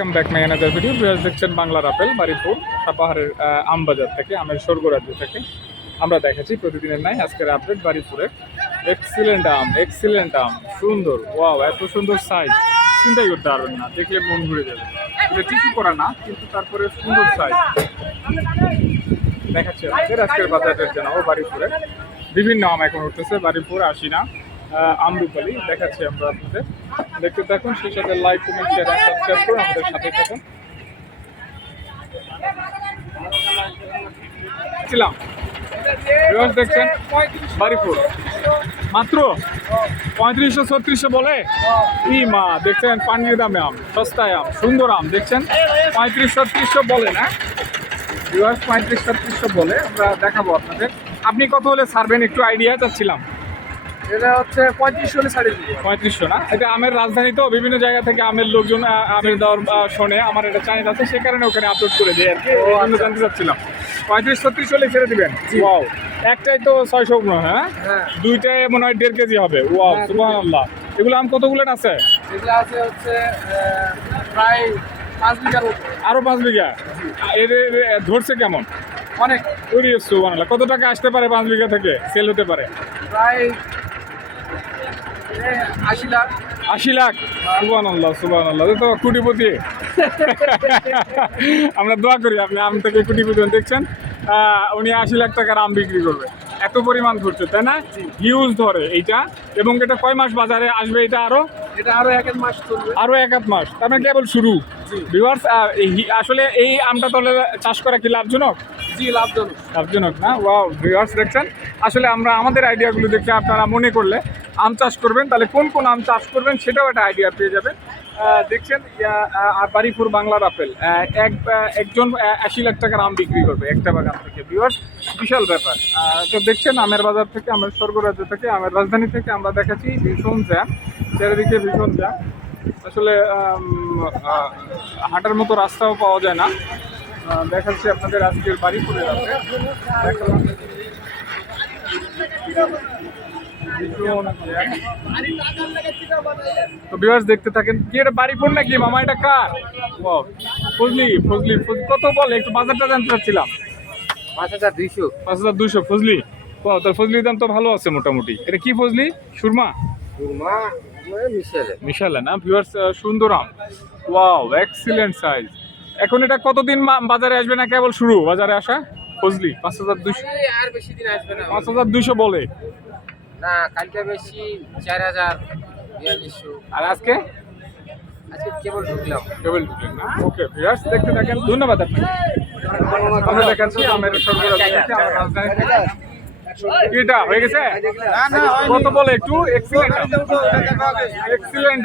Welcome back my another video বিরাজ দেখছেন বাংলার আপেল বারিপুর সাপাহারের আমবাজার থেকে আমের স্বর্গরাজ্য থেকে। আমরা দেখাচ্ছি প্রতিদিনের নাই আজকের আপডেট বারিপুরের এক্সিলেন্ট আম এক্সিলেন্ট আম। সুন্দর ওয়াও এত সুন্দর সাইজ চিন্তাই করতে পারবেন না দেখলে মন ঘুরে যাবে। এটা টিসু করা না কিন্তু তারপরে সুন্দর সাইজ দেখাচ্ছি আপনাদের আজকের বাজারের জন্য বাড়িপুরে বিভিন্ন আম এখন উঠতেছে বাড়িপুর আশিনা আহ, আমরুপালি। দেখাচ্ছি আমরা আপনাদের। দেখতে থাকুন, সেই সাথে লাইক কমেন্ট শেয়ার সাবস্ক্রাইব করুন আমাদের সাথে থাকুন। ছিলাম। দেখছেন, বাড়িপুর। মাত্র পঁয়ত্রিশশো ছত্রিশশো বলে? ই মা, দেখছেন পানির দামে আম, সস্তায় আম, সুন্দর আম, দেখছেন? পঁয়ত্রিশ ছত্রিশশো বলে না? পঁয়ত্রিশ ছত্রিশশো বলে, আমরা দেখাবো আপনাদের। আপনি কত হলে ছাড়বেন একটু আইডিয়া চাচ্ছিলাম। এটা হচ্ছে পঁয়ত্রিশ হলে দিব। পঁয়ত্রিশশো না এটা আমের রাজধানী তো বিভিন্ন জায়গা থেকে আমের লোকজন আমের দেওয়ার শোনে। আমার এটা চাহিদা আছে সে কারণে ওখানে আপলোড করে দিই আর কি। ও, জন্য আচ্ছা। জানতে চাচ্ছিলাম। পঁয়ত্রিশ ছত্রিশ হলে ছেড়ে দিবেন? ওয়াও একটাই তো ছয়শো হ্যাঁ? হ্যাঁ। দুইটাই মনে হয় দেড় কেজি হবে। ওয়াও হ্যাঁ, সুবাহ আল্লাহ এগুলো আম কতগুলো আছে? এগুলো আছে হচ্ছে প্রায় পাঁচ বিঘার মতো। আরও পাঁচ বিঘা? এর ধরছে কেমন? অনেক। কত টাকা আসতে পারে পাঁচ বিঘা থেকে? সেল হতে পারে? প্রায় আশি লাখ। আশি লাখ? সুবান আল্লাহ সুবান আল্লাহ তো কোটিপতি। আমরা দোয়া করি আপনি আম থেকে কোটিপতি দেখছেন? উনি আশি লাখ টাকার আম বিক্রি করবে। এত পরিমাণ ধরছে তাই না? হিউজ ধরে এইটা। এবং এটা কয় মাস বাজারে আসবে এটা আরও? এটা আরও এক এক মাস চলবে। আরও এক আধ মাস। তার মানে কেবল শুরু। ভিউয়ার্স আসলে এই আমটা তাহলে চাষ করা কি লাভজনক? জি, লাভজনক। লাভজনক না? ওয়াও ভিউয়ার্স দেখছেন? আসলে আমরা আমাদের আইডিয়াগুলো দেখে আপনারা মনে করলে আম চাষ করবেন। তাহলে কোন কোন আম চাষ করবেন সেটাও একটা আইডিয়া পেয়ে যাবেন। দেখছেন বারিপুর বাংলার আপেল। এক একজন আশি লাখ টাকার আম বিক্রি করবে একটা বাগান থেকে। ভিউয়ার্স বিশাল ব্যাপার। তো দেখছেন, আমের বাজার থেকে, আমের স্বর্গরাজ্য থেকে, আমের রাজধানী থেকে আমরা দেখাচ্ছি ভীষণ জ্যাম। চারিদিকে ভীষণ জ্যাম। আসলে হাঁটার মতো রাস্তাও পাওয়া যায় না। দেখাচ্ছি আপনাদের আজকের বাড়িপুরের আছে দেখালাম। তো ভিউয়ার্স দেখতে থাকেন কি এটা বাড়ি বাড়িপুর নাকি? মামা এটা কার? ফজলি ফজলি কত বলে? একটু বাজারটা জানতে চাচ্ছিলাম। পাঁচ হাজার দুইশো। পাঁচ হাজার দুইশো ফজলি। ও তোর ফজলির দাম তো ভালো আছে মোটামুটি। এটা কি ফজলি? সুরমা? মা মিশেলে। মিশালে না? ভিউয়ার্স সুন্দর আম ওয়াও এক্সিলেন্ট সাইজ এখন এটা কতদিন বাজারে আসবে না কেবল শুরু? বাজারে আসা? ফজলি পাঁচ হাজার দুইশো আর বেশি দিন আসবে না। পাঁচ হাজার দুইশো বলে। না কালকে বেশি চার হাজার আর আজকে? আজকে কেবল ঢুকলাম। কেবল ঢুকলেন না। ওকে ভিউয়ার্স দেখতে থাকেন। ধন্যবাদ আপনাকে। আমরা দেখাচ্ছি আমের সরবরাহ। রাজধানী থেকে এটা হয়ে গেছে? কত বলে একটু? এক্সিলেন্ট এক্সিলেন্ট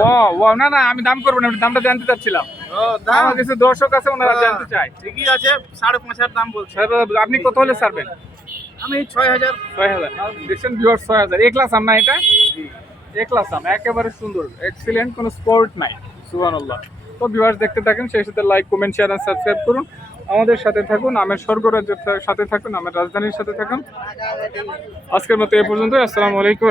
ওয়াও ওয়াও না না আমি দাম করব না দামটা জানতে চাচ্ছিলাম। আমার কিছু দর্শক আছে ওনারা জানতে চায়। ঠিকই আছে সাড়ে পাঁচ হাজার দাম বলছে। আপনি কত হলে ছাড়বেন? আমি ছয় হাজার। ছয় হাজার। দেখছেন ভিউয়ার ছয় হাজার। এক আম না এটা? এক আম একেবারে সুন্দর। এক্সিলেন্ট কোনো স্পোর্ট নাই। সুবহানাল্লাহ। তো ভিউয়ার্স দেখতে থাকেন, সেই সাথে লাইক কমেন্ট শেয়ার আর সাবস্ক্রাইব করুন। আমাদের সাথে থাকুন, আমের স্বর্গরাজ্যের সাথে থাকুন, আমের রাজধানীর সাথে থাকুন। আজকের মতো এ পর্যন্ত আসসালামু আলাইকুম।